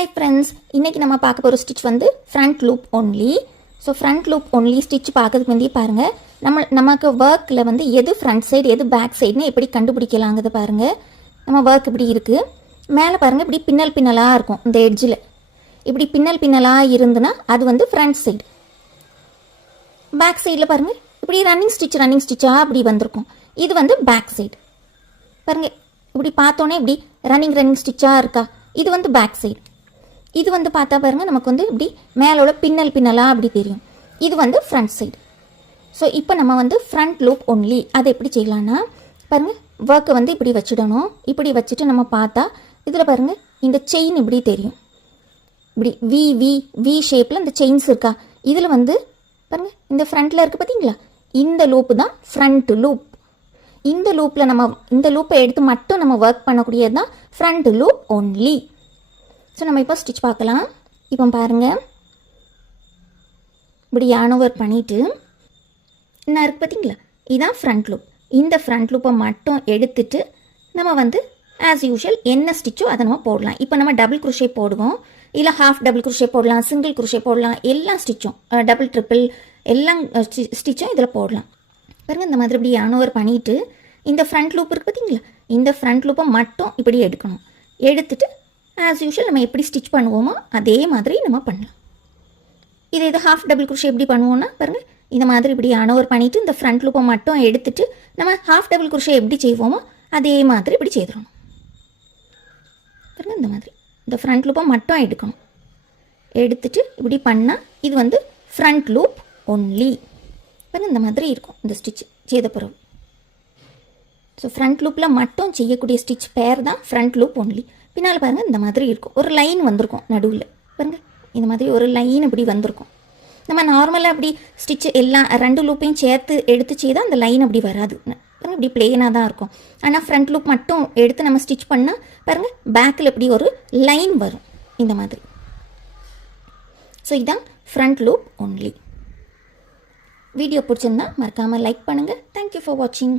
Hi friends, இன்னைக்கு நம்ம பார்க்க போகிற ஸ்டிச் வந்து front loop only. So front loop only stitch பார்க்கறதுக்கு வந்து பாருங்கள், நமக்கு ஒர்க்கில் வந்து எது ஃப்ரண்ட் சைடு எது பேக் சைடுன்னு எப்படி கண்டுபிடிக்கலாங்கிறது பாருங்கள். நம்ம ஒர்க் இப்படி இருக்குது, மேலே பாருங்கள் இப்படி பின்னல் பின்னலாக இருக்கும். இந்த எட்ஜில் இப்படி பின்னல் பின்னலாக இருந்துன்னா அது வந்து ஃப்ரண்ட் சைடு. பேக் சைடில் பாருங்கள் இப்படி ரன்னிங் ஸ்டிச்சாக அப்படி வந்திருக்கும், இது வந்து பேக் சைடு. பாருங்கள் இப்படி பார்த்தோன்னே இப்படி ரன்னிங் ஸ்டிச்சாக இருக்கா, இது வந்து பேக் சைடு. இது வந்து பார்த்தா பாருங்கள் நமக்கு வந்து இப்படி மேலோட பின்னலாக அப்படி தெரியும், இது வந்து ஃப்ரண்ட் சைடு. ஸோ இப்போ நம்ம வந்து ஃப்ரண்ட் லூப் ஒன்லி அதை எப்படி செய்யலான்னா பாருங்கள், ஒர்க்கை வந்து இப்படி வச்சிடணும். இப்படி வச்சுட்டு நம்ம பார்த்தா இதில் பாருங்கள் இந்த செயின் இப்படி தெரியும், இப்படி வி வி வி ஷேப்பில் இந்த செயின்ஸ் இருக்கா. இதில் வந்து பாருங்கள் இந்த ஃப்ரண்ட்டில் இருக்குது பார்த்தீங்களா, இந்த லூப்பு தான் ஃப்ரண்ட் லூப். இந்த லூப்பில் நம்ம இந்த லூப்பை எடுத்து மட்டும் நம்ம ஒர்க் பண்ணக்கூடியது தான் ஃப்ரண்ட் லூப் ஒன்லி. ஸோ நம்ம இப்போ ஸ்டிச் பார்க்கலாம். இப்போ பாருங்கள் இப்படி yarn over பண்ணிவிட்டு என்ன இருக்குது பார்த்தீங்களா, இதுதான் ஃப்ரண்ட் லூப். இந்த ஃப்ரண்ட் லூப்பை மட்டும் எடுத்துட்டு நம்ம வந்து ஆஸ் யூஷுவல் என்ன ஸ்டிச்சோ அதை நம்ம போடலாம். இப்போ நம்ம டபுள் குரோஷே போடுவோம், இல்லை ஹாஃப் டபுள் குரோஷே போடலாம், சிங்கிள் குரோஷே போடலாம், எல்லா ஸ்டிச்சும் டபுள் ட்ரிப்பிள் எல்லாம் ஸ்டிச்சும் இதில் போடலாம். பாருங்கள் இந்த மாதிரி இப்படி yarn over பண்ணிவிட்டு இந்த ஃப்ரண்ட் லூப் இருக்குது பார்த்தீங்களா, இந்த ஃப்ரண்ட் லூப்பை மட்டும் இப்படி எடுக்கணும். எடுத்துட்டு ஆஸ் யூஷுவல் நம்ம எப்படி ஸ்டிச் பண்ணுவோமோ அதே மாதிரி நம்ம பண்ணலாம். இது ஹாஃப் டபுள் குரோஷே எப்படி பண்ணுவோம்னா பாருங்கள் இந்த மாதிரி இப்படி yarn over பண்ணிவிட்டு இந்த ஃப்ரண்ட் லூப்பை மட்டும் எடுத்துட்டு நம்ம ஹாஃப் டபுள் குரோஷே எப்படி செய்வோமோ அதே மாதிரி இப்படி செய்திடணும். பாருங்கள் இந்த மாதிரி இந்த ஃப்ரண்ட் லூப்பை மட்டும் எடுக்கணும். எடுத்துட்டு இப்படி பண்ணால் இது வந்து ஃப்ரண்ட் லூப் ஒன்லி. பாருங்கள் இந்த மாதிரி இருக்கும் இந்த ஸ்டிச் செய்த பிறகு. ஸோ ஃப்ரண்ட் லூப்பில் மட்டும் செய்யக்கூடிய ஸ்டிச் பேர் தான் ஃப்ரண்ட் லூப் ஒன்லி. பின்னால் பாருங்கள் இந்த மாதிரி இருக்கும், ஒரு லைன் வந்திருக்கும் நடுவில். பாருங்கள் இந்த மாதிரி ஒரு லைன் இப்படி வந்திருக்கும். நம்ம நார்மலாக அப்படி ஸ்டிச் எல்லாம் ரெண்டு லூப்பையும் சேர்த்து எடுத்து செய்தால் அந்த லைன் அப்படி வராது. பாருங்கள் இப்படி பிளெயினாக தான் இருக்கும். ஆனால் ஃப்ரண்ட் லூப் மட்டும் எடுத்து நம்ம ஸ்டிச் பண்ணால் பாருங்கள் பேக்கில் இப்படி ஒரு லைன் வரும் இந்த மாதிரி. ஸோ இதுதான் ஃப்ரண்ட் லூப் ஒன்லி. வீடியோ பிடிச்சிருந்தா மறக்காமல் லைக் பண்ணுங்கள். தேங்க்யூ ஃபார் வாட்சிங்.